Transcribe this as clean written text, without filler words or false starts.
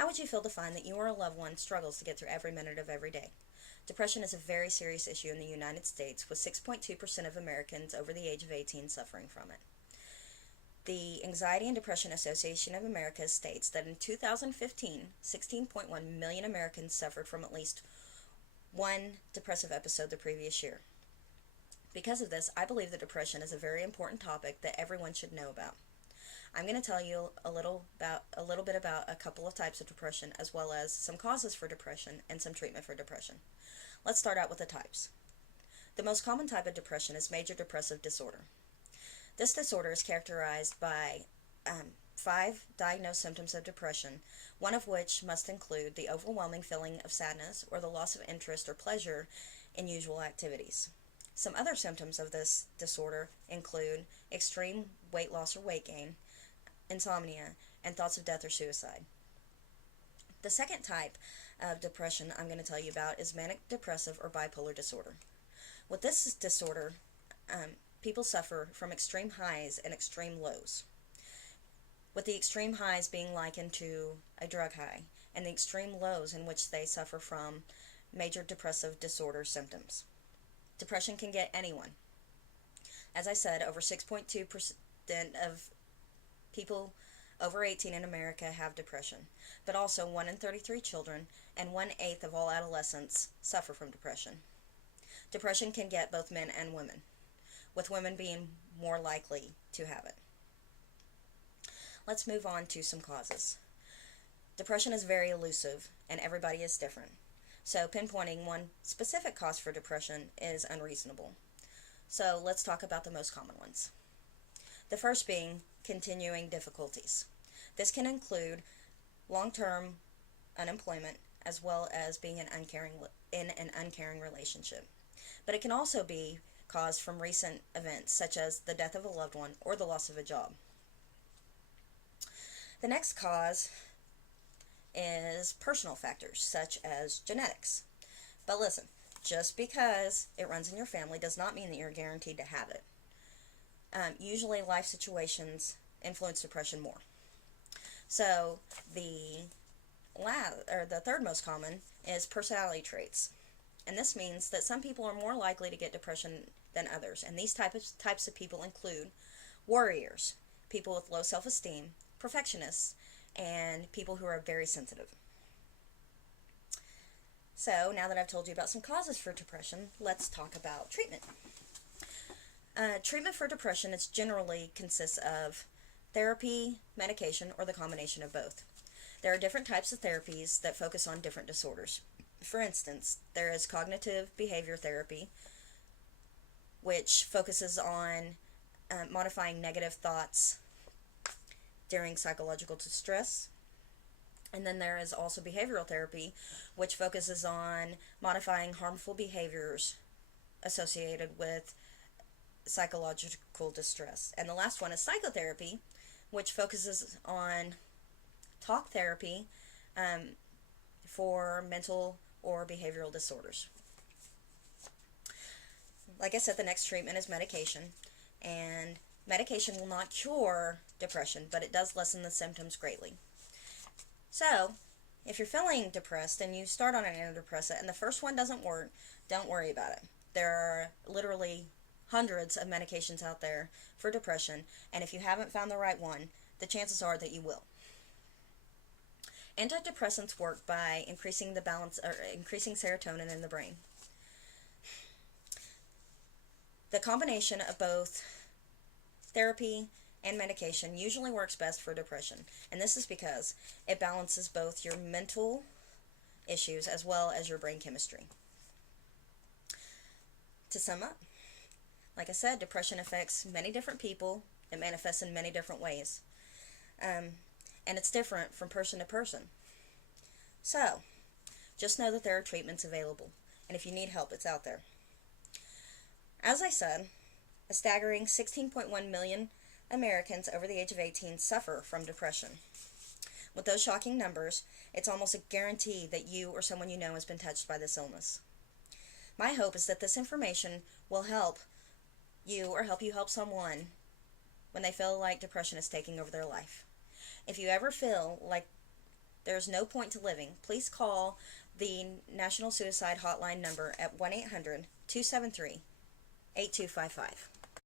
How would you feel to find that you or a loved one struggles to get through every minute of every day? Depression is a very serious issue in the United States, with 6.2% of Americans over the age of 18 suffering from it. The Anxiety and Depression Association of America states that in 2015, 16.1 million Americans suffered from at least one depressive episode the previous year. Because of this, I believe that depression is a very important topic that everyone should know about. I'm going to tell you a little bit about a couple of types of depression, as well as some causes for depression and some treatment for depression. Let's start out with the types. The most common type of depression is major depressive disorder. This disorder is characterized by 5 diagnosed symptoms of depression, one of which must include the overwhelming feeling of sadness or the loss of interest or pleasure in usual activities. Some other symptoms of this disorder include extreme weight loss or weight gain, insomnia, and thoughts of death or suicide. The second type of depression I'm going to tell you about is manic depressive or bipolar disorder. With this disorder, people suffer from extreme highs and extreme lows, with the extreme highs being likened to a drug high, and the extreme lows in which they suffer from major depressive disorder symptoms. Depression can get anyone. As I said, over 6.2% of people over 18 in America have depression, but also 1 in 33 children and 1/8 of all adolescents suffer from depression. Depression can get both men and women, with women being more likely to have it. Let's move on to some causes. Depression is very elusive, and everybody is different, so pinpointing one specific cause for depression is unreasonable. So let's talk about the most common ones. The first being continuing difficulties. This can include long-term unemployment, as well as being in an uncaring relationship. But it can also be caused from recent events, such as the death of a loved one or the loss of a job. The next cause is personal factors, such as genetics. But listen, just because it runs in your family does not mean that you're guaranteed to have it. Usually life situations influence depression more. So the third most common is personality traits. And this means that some people are more likely to get depression than others. And these types of people include worriers, people with low self-esteem, perfectionists, and people who are very sensitive. So now that I've told you about some causes for depression, let's talk about treatment. Treatment for depression generally consists of therapy, medication, or the combination of both. There are different types of therapies that focus on different disorders. For instance, there is cognitive behavior therapy, which focuses on modifying negative thoughts during psychological distress. And then there is also behavioral therapy, which focuses on modifying harmful behaviors associated with psychological distress. And the last one is psychotherapy, which focuses on talk therapy for mental or behavioral disorders. Like I said, the next treatment is medication, and medication will not cure depression, but it does lessen the symptoms greatly. So, if you're feeling depressed and you start on an antidepressant and the first one doesn't work, don't worry about it. There are literally hundreds of medications out there for depression, and if you haven't found the right one, the chances are that you will. Antidepressants work by increasing serotonin in the brain. The combination of both therapy and medication usually works best for depression, and this is because it balances both your mental issues as well as your brain chemistry. To sum up, like I said, depression affects many different people. It manifests in many different ways, and it's different from person to person. So, just know that there are treatments available, and if you need help, it's out there. As I said, a staggering 16.1 million Americans over the age of 18 suffer from depression. With those shocking numbers, it's almost a guarantee that you or someone you know has been touched by this illness. My hope is that this information will help you or help you help someone when they feel like depression is taking over their life. If you ever feel like there is no point to living, please call the National Suicide Hotline number at 1-800-273-8255.